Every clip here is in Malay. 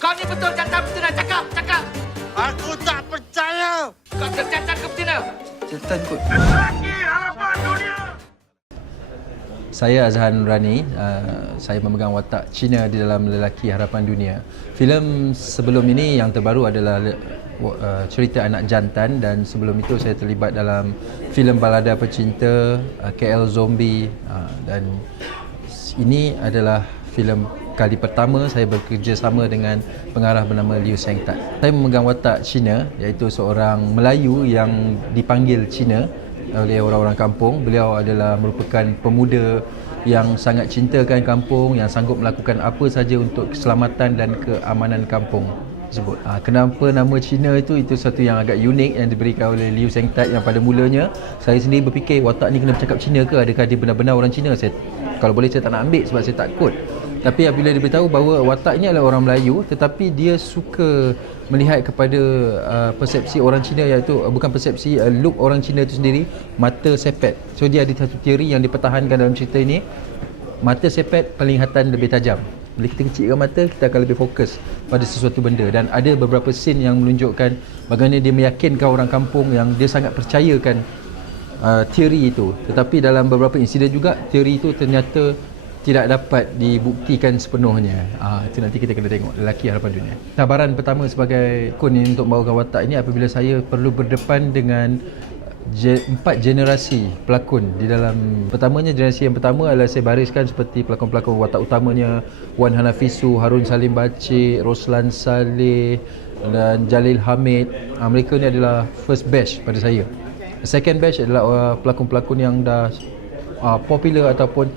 Kau ni betul jantan betina. Cakap, cakap. Aku tak percaya. Kau terjantan ke betina? Jantan kot. Lelaki harapan dunia. Saya Azhan Nurani, saya memegang watak Cina di dalam Lelaki Harapan Dunia. Filem sebelum ini yang terbaru adalah cerita anak jantan, dan sebelum itu saya terlibat dalam filem Balada Pecinta, KL Zombie, dan ini adalah filem kali pertama saya bekerjasama dengan pengarah bernama Liu Sengtat. Saya memegang watak Cina, iaitu seorang Melayu yang dipanggil Cina oleh orang-orang kampung. Beliau adalah merupakan pemuda yang sangat cintakan kampung, yang sanggup melakukan apa saja untuk keselamatan dan keamanan kampung tersebut. Kenapa nama Cina itu satu yang agak unik yang diberikan oleh Liu Sengtat, yang pada mulanya saya sendiri berfikir watak ni kena bercakap Cina ke, adakah dia benar-benar orang Cina. Kalau boleh saya tak nak ambil sebab saya takut. Tapi apabila diberitahu bahawa watak ini adalah orang Melayu, tetapi dia suka melihat kepada persepsi orang Cina, iaitu bukan persepsi, look orang Cina itu sendiri, mata sepet. So dia ada satu teori yang dipertahankan dalam cerita ini, mata sepet penglihatan lebih tajam. Bila kita kecilkan mata, kita akan lebih fokus pada sesuatu benda. Dan ada beberapa scene yang menunjukkan bagaimana dia meyakinkan orang kampung yang dia sangat percayakan teori itu. Tetapi dalam beberapa insiden juga, teori itu ternyata tidak dapat dibuktikan sepenuhnya. Itu nanti kita kena tengok Lelaki Harapan Dunia. Cabaran pertama sebagai kun ini untuk membawakan watak ini apabila saya perlu berdepan dengan 4 generasi pelakon di dalam. Pertamanya, generasi yang pertama adalah saya bariskan seperti pelakon-pelakon watak utamanya Wan Hanafisu, Harun Salim Bacik, Roslan Saleh dan Jalil Hamid. Mereka ni adalah first batch pada saya. Second batch adalah pelakon-pelakon yang dah popular ataupun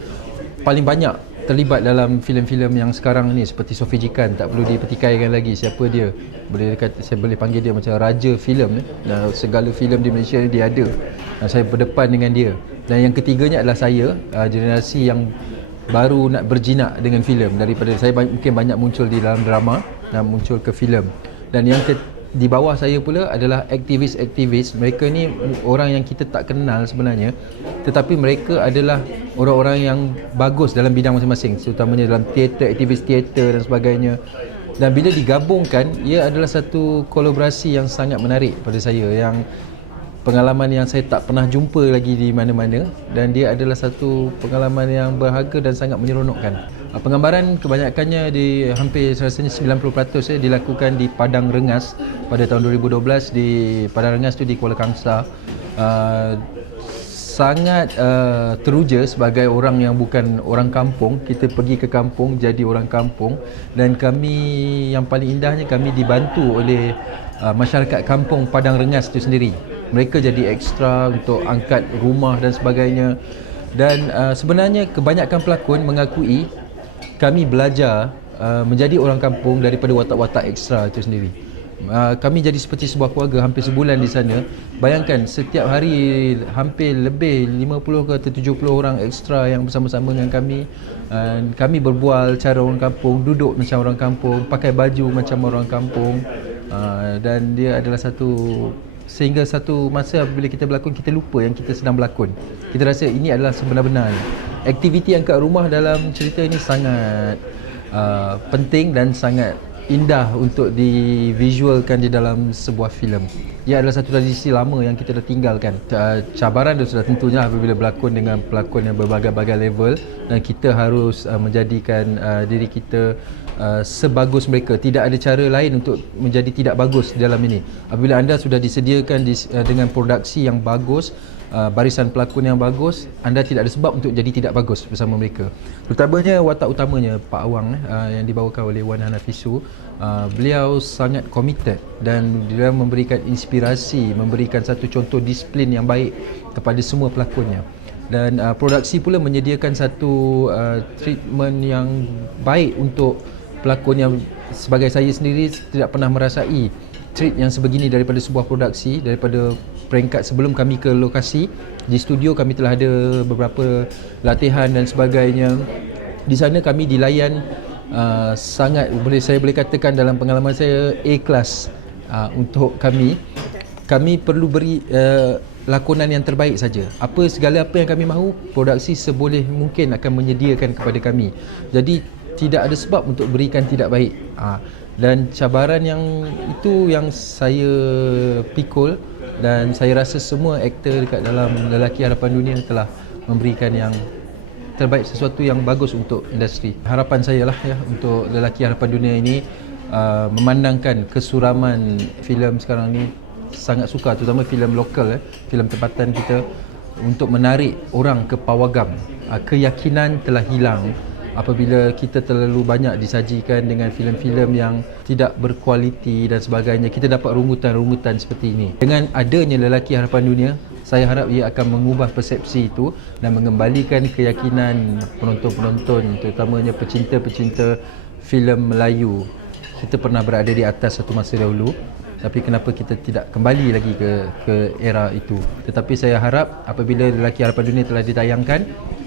paling banyak terlibat dalam filem-filem yang sekarang ni, seperti Sofi Jikan. Tak perlu dipertikaikan lagi siapa dia. Saya boleh panggil dia macam raja filem ni. Segala filem di Malaysia ni dia ada. Saya berdepan dengan dia. Dan yang ketiganya adalah saya, generasi yang baru nak berjinak dengan filem. Daripada saya mungkin banyak muncul di dalam drama dan muncul ke filem. Dan yang di bawah saya pula adalah aktivis-aktivis. Mereka ni orang yang kita tak kenal sebenarnya, tetapi mereka adalah orang-orang yang bagus dalam bidang masing-masing, terutamanya dalam teater, aktivis teater dan sebagainya. Dan bila digabungkan, ia adalah satu kolaborasi yang sangat menarik pada saya, yang pengalaman yang saya tak pernah jumpa lagi di mana-mana, dan dia adalah satu pengalaman yang berharga dan sangat menyeronokkan. Penggambaran kebanyakannya di hampir rasanya 90% dilakukan di Padang Rengas pada tahun 2012. Di Padang Rengas tu di Kuala Kangsar. Sangat teruja sebagai orang yang bukan orang kampung. Kita pergi ke kampung jadi orang kampung, dan kami, yang paling indahnya, kami dibantu oleh masyarakat kampung Padang Rengas itu sendiri. Mereka jadi ekstra untuk angkat rumah dan sebagainya. Dan sebenarnya kebanyakan pelakon mengakui kami belajar menjadi orang kampung daripada watak-watak ekstra itu sendiri. Kami jadi seperti sebuah keluarga hampir sebulan di sana. Bayangkan setiap hari hampir lebih 50 ke atau 70 orang ekstra yang bersama-sama dengan kami. Kami berbual cara orang kampung, duduk macam orang kampung, pakai baju macam orang kampung. Dan dia adalah sehingga satu masa bila kita berlakon, kita lupa yang kita sedang berlakon. Kita rasa ini adalah sebenar-benarnya. Aktiviti angkat rumah dalam cerita ini sangat penting dan sangat indah untuk divisualkan di dalam sebuah filem. Ia adalah satu tradisi lama yang kita dah tinggalkan. Cabaran itu sudah tentunya apabila berlakon dengan pelakon yang berbagai-bagai level, dan kita harus menjadikan diri kita sebagus mereka. Tidak ada cara lain untuk menjadi tidak bagus dalam ini. Apabila anda sudah disediakan dengan produksi yang bagus, barisan pelakon yang bagus, anda tidak ada sebab untuk jadi tidak bagus bersama mereka. Terutamanya watak utamanya Pak Awang yang dibawakan oleh Wan Hanafisu. Beliau sangat committed dan dia memberikan inspirasi, memberikan satu contoh disiplin yang baik kepada semua pelakonnya. Dan produksi pula menyediakan satu treatment yang baik untuk pelakon yang sebagai saya sendiri tidak pernah merasai treat yang sebegini daripada sebuah produksi. Daripada peringkat sebelum kami ke lokasi, di studio kami telah ada beberapa latihan dan sebagainya. Di sana kami dilayan sangat, saya boleh katakan dalam pengalaman saya, A-class untuk kami. Kami perlu beri lakonan yang terbaik saja. Segala apa yang kami mahu, produksi seboleh mungkin akan menyediakan kepada kami. Jadi tidak ada sebab untuk berikan tidak baik. Dan cabaran yang itu yang saya pikul, dan saya rasa semua aktor dekat dalam Lelaki Harapan Dunia telah memberikan yang terbaik, sesuatu yang bagus untuk industri. Harapan saya lah ya untuk Lelaki Harapan Dunia ini memandangkan kesuraman filem sekarang ni, sangat suka terutama filem lokal, filem tempatan kita, untuk menarik orang ke pawagam. Keyakinan telah hilang apabila kita terlalu banyak disajikan dengan filem-filem yang tidak berkualiti dan sebagainya. Kita dapat rungutan-rungutan seperti ini. Dengan adanya Lelaki Harapan Dunia, saya harap ia akan mengubah persepsi itu dan mengembalikan keyakinan penonton-penonton, terutamanya pecinta-pecinta filem Melayu. Kita pernah berada di atas satu masa dahulu, tapi kenapa kita tidak kembali lagi ke era itu. Tetapi saya harap apabila Lelaki Harapan Dunia telah ditayangkan,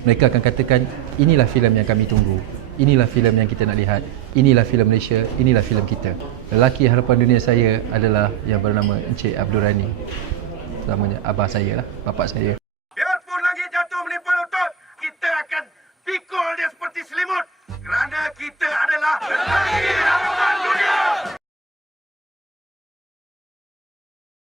mereka akan katakan, inilah filem yang kami tunggu, inilah filem yang kita nak lihat, inilah filem Malaysia, inilah filem kita. Lelaki Harapan Dunia saya adalah yang bernama Encik Abdul Rani. Namanya abah saya lah, bapak saya.